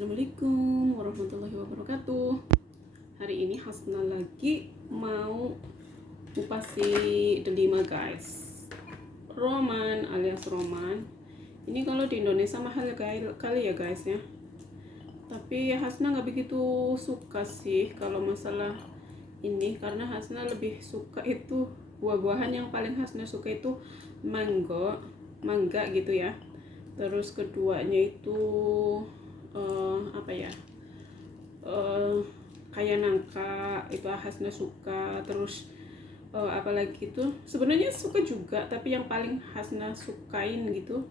Assalamualaikum warahmatullahi wabarakatuh. Hari ini Hasna lagi mau kupasi delima guys. Roman alias Roman. Ini kalau di Indonesia mahal kali ya guys ya. Tapi Hasna nggak begitu suka sih kalau masalah ini, karena Hasna lebih suka itu buah-buahan. Yang paling Hasna suka itu mangga gitu ya. Terus keduanya itu kayak nangka, itu Hasna suka. Terus apalagi itu sebenarnya suka juga, tapi yang paling Hasna sukain gitu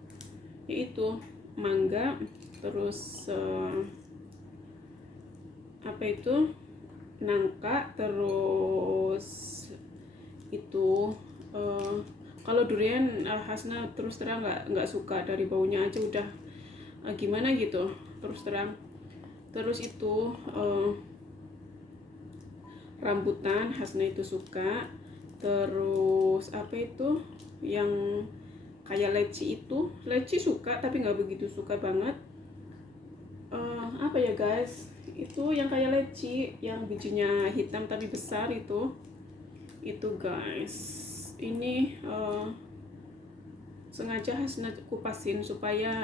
yaitu mangga. Terus nangka. Terus itu kalau durian Hasna terus terang nggak suka, dari baunya aja udah gimana gitu terus terang. Terus itu rambutan Hasna itu suka. Terus yang kayak leci, itu leci suka tapi nggak begitu suka banget. Guys, itu yang kayak leci yang bijinya hitam tapi besar, itu guys. Ini sengaja Hasna kupasin supaya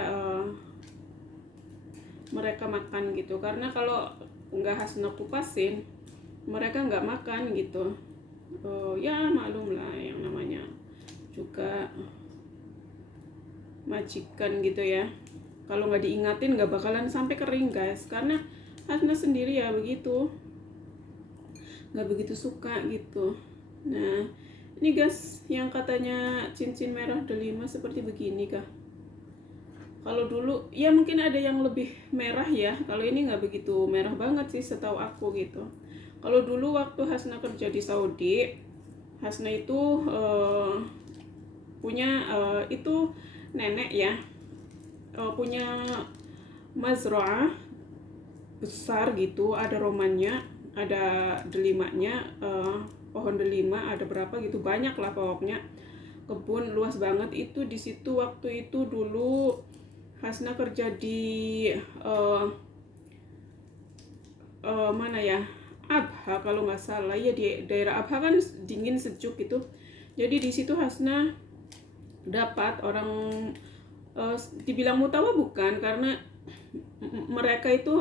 mereka makan gitu, karena kalau nggak Hasna kupasin mereka nggak makan gitu. Ya maklum lah, yang namanya juga majikan gitu ya, kalau nggak diingatin nggak bakalan sampai kering guys. Karena Hasna sendiri ya begitu, nggak begitu suka gitu. Nah ini guys, yang katanya cincin merah delima seperti begini kah. Kalau dulu ya mungkin ada yang lebih merah ya, kalau ini nggak begitu merah banget sih setahu aku gitu. Kalau dulu waktu Hasna kerja di Saudi, Hasna itu punya itu nenek ya, punya mazra'ah besar gitu, ada romannya, ada delimanya, pohon delima ada berapa gitu, banyak lah pokoknya, kebun luas banget itu di situ. Waktu itu dulu Hasna kerja di mana ya, Abha kalau nggak salah ya, di daerah Abha kan dingin sejuk gitu. Jadi di situ Hasna dapat orang dibilang mutawa bukan, karena mereka itu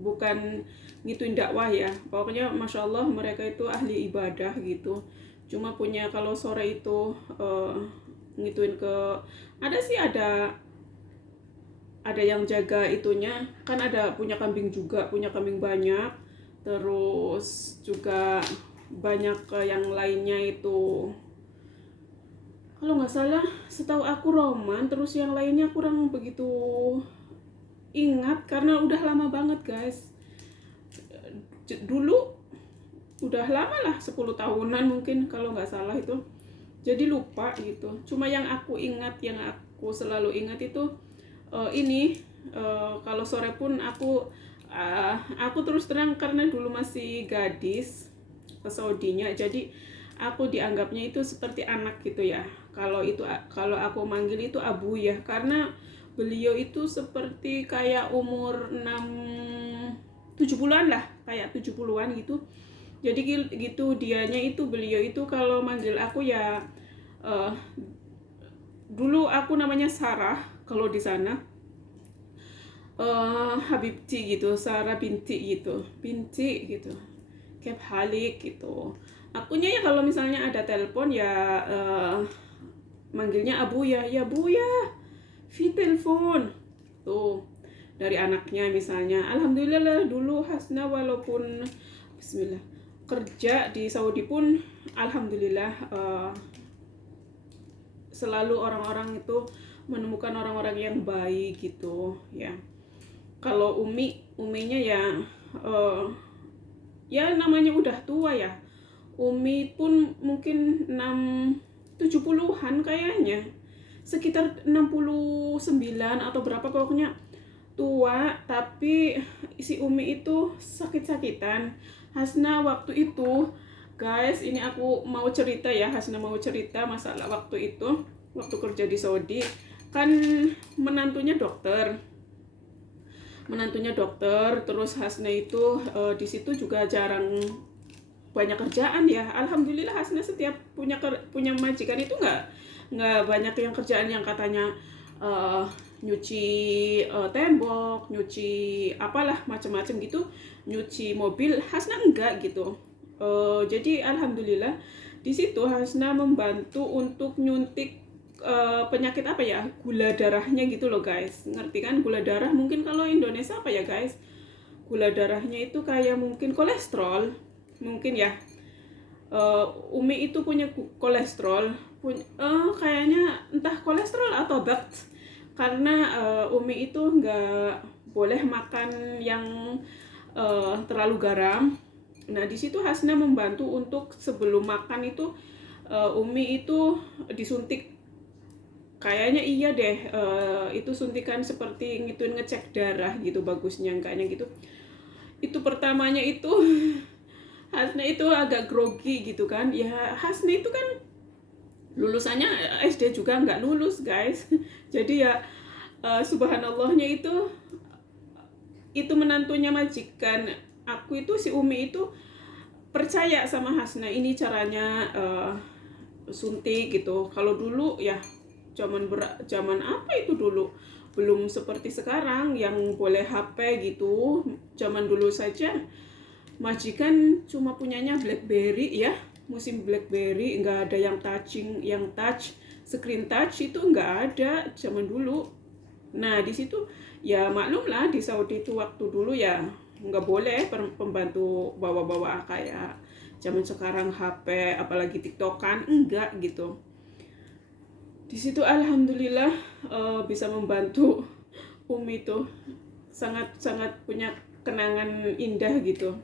bukan ngituin dakwah ya, pokoknya masya Allah mereka itu ahli ibadah gitu. Cuma punya kalau sore itu ngituin ada yang jaga itunya kan, ada punya kambing juga, punya kambing banyak. Terus juga banyak yang lainnya itu, kalau nggak salah setahu aku Roman. Terus yang lainnya kurang begitu ingat karena udah lama banget guys. Dulu udah lama lah, 10 tahunan mungkin kalau nggak salah itu, jadi lupa gitu. Cuma yang aku ingat, yang aku selalu ingat itu kalau sore pun aku terus terang, karena dulu masih gadis ke Saudinya, jadi aku dianggapnya itu seperti anak gitu ya. Kalau aku manggil itu abu ya, karena beliau itu seperti kayak umur 70-an lah, kayak 70-an gitu. Jadi gitu dianya itu, beliau itu kalau manggil aku ya dulu aku namanya Sarah kalau di sana, Habibti gitu, Sarah binti gitu, Kep Halik gitu. Akunya ya kalau misalnya ada telepon ya manggilnya abu ya bu ya, fi telepon tuh dari anaknya misalnya. Alhamdulillah lah dulu Hasna walaupun bismillah kerja di Saudi pun alhamdulillah selalu orang-orang itu menemukan orang-orang yang baik gitu ya. Kalau uminya ya ya namanya udah tua ya, Umi pun mungkin 70-an kayaknya, sekitar 69 atau berapa pokoknya, tua. Tapi si Umi itu sakit-sakitan. Hasna waktu itu guys, ini aku mau cerita ya, Hasna mau cerita masalah waktu itu, waktu kerja di Saudi kan menantunya dokter. menantunya dokter. Terus Hasna itu di situ juga jarang banyak kerjaan ya. Alhamdulillah Hasna setiap punya majikan itu nggak banyak yang kerjaan yang katanya uh, nyuci tembok, nyuci apalah macam-macam gitu, nyuci mobil. Hasna enggak gitu. Jadi alhamdulillah di situ Hasna membantu untuk nyuntik penyakit apa ya, gula darahnya gitu loh guys. Ngerti kan gula darah? Mungkin kalau Indonesia apa ya guys, gula darahnya itu kayak mungkin kolesterol mungkin ya. Umi itu punya kolesterol, kayaknya entah kolesterol atau BACT, karena Umi itu nggak boleh makan yang terlalu garam. Nah di situ Hasna membantu untuk sebelum makan itu Umi itu disuntik. Kayaknya iya deh, itu suntikan seperti ngituin ngecek darah gitu, bagusnya kayaknya gitu. Itu pertamanya itu Hasna itu agak grogi gitu kan. Ya Hasna itu kan lulusannya SD juga nggak lulus guys. Jadi ya subhanallahnya itu menantunya majikan aku itu, si Umi itu percaya sama Hasna, ini caranya suntik gitu. Kalau dulu ya zaman apa itu dulu, belum seperti sekarang yang boleh HP gitu. Zaman dulu saja majikan cuma punyanya BlackBerry ya, musim BlackBerry, nggak ada yang touch screen touch, itu nggak ada zaman dulu. Nah di situ ya maklum lah, di Saudi itu waktu dulu ya nggak boleh pembantu bawa-bawa kayak zaman sekarang HP, apalagi TikTokan, enggak gitu. Di situ alhamdulillah bisa membantu Umi itu, sangat punya kenangan indah gitu.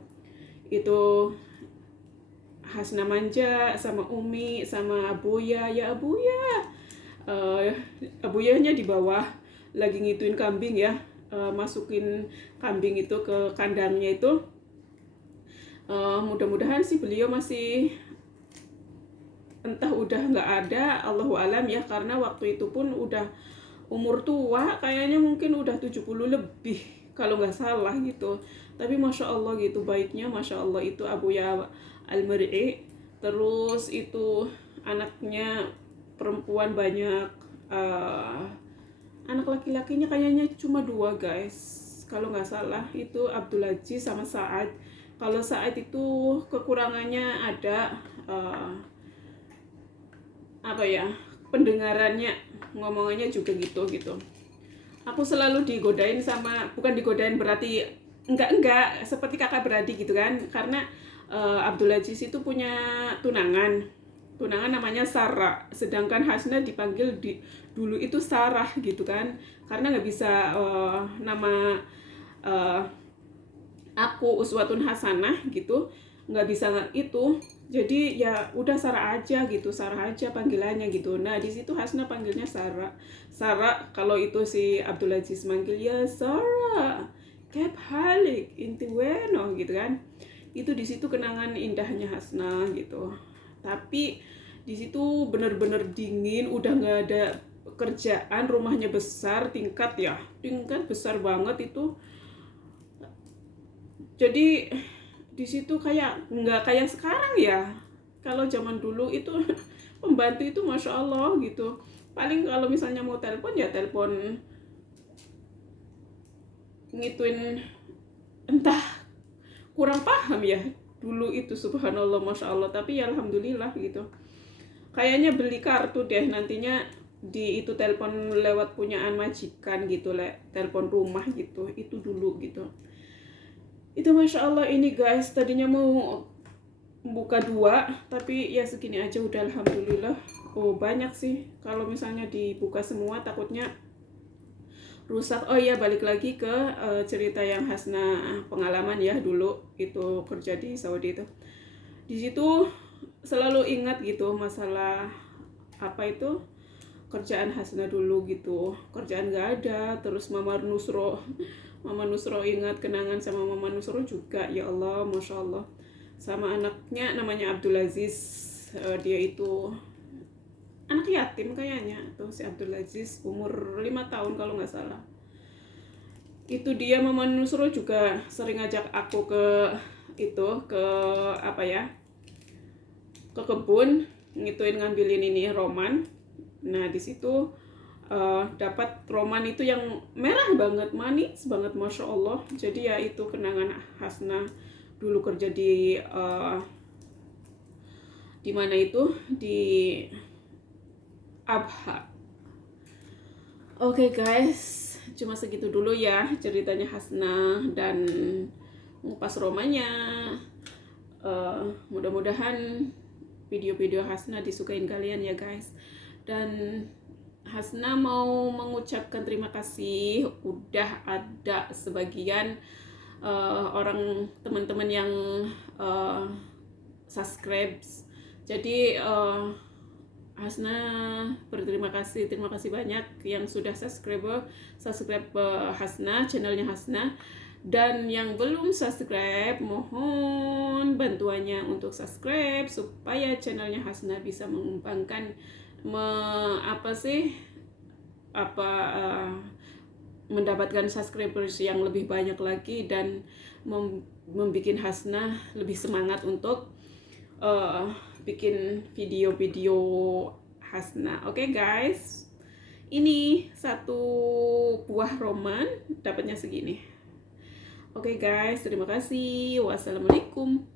Itu Hasna manja sama Umi sama Abuya. Ya Abuya, Abuyanya di bawah lagi ngituin kambing ya, masukin kambing itu ke kandangnya itu. Mudah-mudahan sih beliau masih, entah udah nggak ada, Allahu alam ya, karena waktu itu pun udah umur tua, kayaknya mungkin udah 70 lebih kalau nggak salah gitu. Tapi masya Allah gitu baiknya, masya Allah itu Abuya Al-Mar'i. Terus itu anaknya perempuan banyak, anak laki-lakinya kayaknya cuma 2 guys kalau nggak salah, itu Abdul Aziz sama Saad. Kalau Saad itu kekurangannya ada apa ya, pendengarannya, ngomongannya juga gitu. Aku selalu digodain sama, bukan digodain berarti enggak seperti kakak beradik gitu kan, karena Abdul Aziz itu punya tunangan namanya Sarah, sedangkan Hasna dipanggil dulu itu Sarah gitu kan, karena nggak bisa nama aku uswatun hasanah gitu, nggak bisa itu. Jadi ya udah Sarah aja gitu, Sarah aja panggilannya gitu. Nah di situ Hasna panggilnya Sarah. Kalau itu si Abdul Aziz manggil ya Sarah, kep halik inti weno gitu kan. Itu di situ kenangan indahnya Hasna gitu. Tapi di situ bener-bener dingin, udah nggak ada kerjaan, rumahnya besar, tingkat besar banget itu. Jadi di situ kayak nggak kayak sekarang ya. Kalau zaman dulu itu pembantu itu masya Allah gitu. Paling kalau misalnya mau telepon ya telepon ngituin, entah kurang paham ya dulu itu, subhanallah masya Allah. Tapi ya alhamdulillah gitu. Kayaknya beli kartu deh nantinya, di itu telepon lewat punyaan majikan gitu, telepon rumah gitu, itu dulu gitu. Itu masya Allah. Ini guys tadinya mau buka 2 tapi ya segini aja udah alhamdulillah. Oh banyak sih, kalau misalnya dibuka semua takutnya rusak. Oh iya, balik lagi ke cerita yang Hasna pengalaman ya dulu itu kerja di Saudi itu. Di situ selalu ingat gitu masalah apa itu, kerjaan Hasna dulu gitu, kerjaan nggak ada. Terus Mama Nusro ingat kenangan sama Mama Nusro juga, ya Allah masya Allah. Sama anaknya namanya Abdul Aziz, dia itu anak yatim kayaknya tuh si Abdul Aziz, umur 5 tahun kalau nggak salah. itu dia Mama Nusro juga sering ngajak aku ke itu, ke apa ya, ke kebun ngituin ngambilin ini roman. Nah di situ dapat roman itu yang merah banget, manis banget, masya Allah. Jadi ya itu kenangan Hasna dulu kerja di mana itu, di Abha. Oke guys, cuma segitu dulu ya ceritanya Hasna dan ngupas romanya. Mudah-mudahan video-video Hasna disukain kalian ya guys. Dan Hasna mau mengucapkan terima kasih, udah ada sebagian orang teman-teman yang subscribe. Jadi Hasna berterima kasih, terima kasih banyak yang sudah subscribe Hasna, channelnya Hasna. Dan yang belum subscribe, mohon bantuannya untuk subscribe supaya channelnya Hasna bisa mengembangkan mendapatkan subscribers yang lebih banyak lagi dan membuat Hasna lebih semangat untuk bikin video-video Hasna. Oke guys, ini satu buah roman dapatnya segini. Oke guys, terima kasih. Wassalamualaikum.